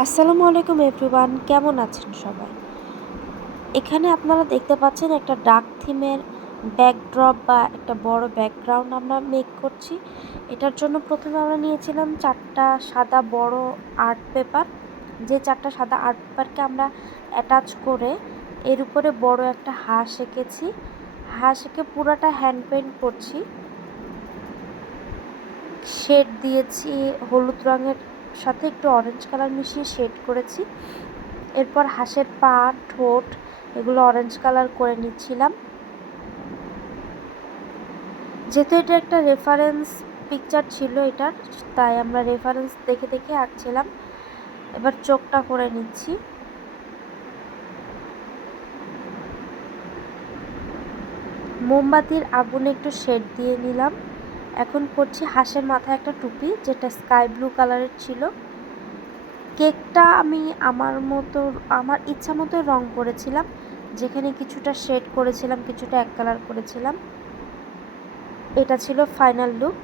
আসসালামু আলাইকুম এভরিওয়ান, কেমন আছেন সবাই? এখানে আপনারা দেখতে পাচ্ছেন একটা ডার্ক থিমের ব্যাকড্রপ বা একটা বড় ব্যাকগ্রাউন্ড আমরা মেক করছি। এটার জন্য প্রথমে আমরা নিয়েছিলাম 4টা সাদা বড় আর্ট পেপার। যে 4টা সাদা আর্ট পেপারকে আমরা অ্যাটাচ করে এর উপরে বড় একটা হাঁস এঁকেছি। হাঁস এঁকে পুরাটা হ্যান্ড পেইন্ট করছি। শেড দিয়েছি হলুদ রঙের সাথে একটু অরেঞ্জ কালার মিশিয়ে শেড করেছি। এরপর হাঁসের পা, ঠোঁট এগুলো অরেঞ্জ কালার করে নিচ্ছিলাম। যেহেতু এটা একটা রেফারেন্স পিকচার ছিল এটার, তাই আমরা রেফারেন্স দেখে দেখে আঁকছিলাম। এবার চোখটা করে নিচ্ছি। মোমবাতির আগুনে একটু শেড দিয়ে নিলাম। এখন করছি হাঁসের মাথায় একটা টুপি, যেটা স্কাই ব্লু কালারের ছিল। কেকটা আমি আমার ইচ্ছা মতো রং করেছিলাম, যেখানে কিছুটা শেড করেছিলাম, কিছুটা এক কালার করেছিলাম। এটা ছিল ফাইনাল লুক।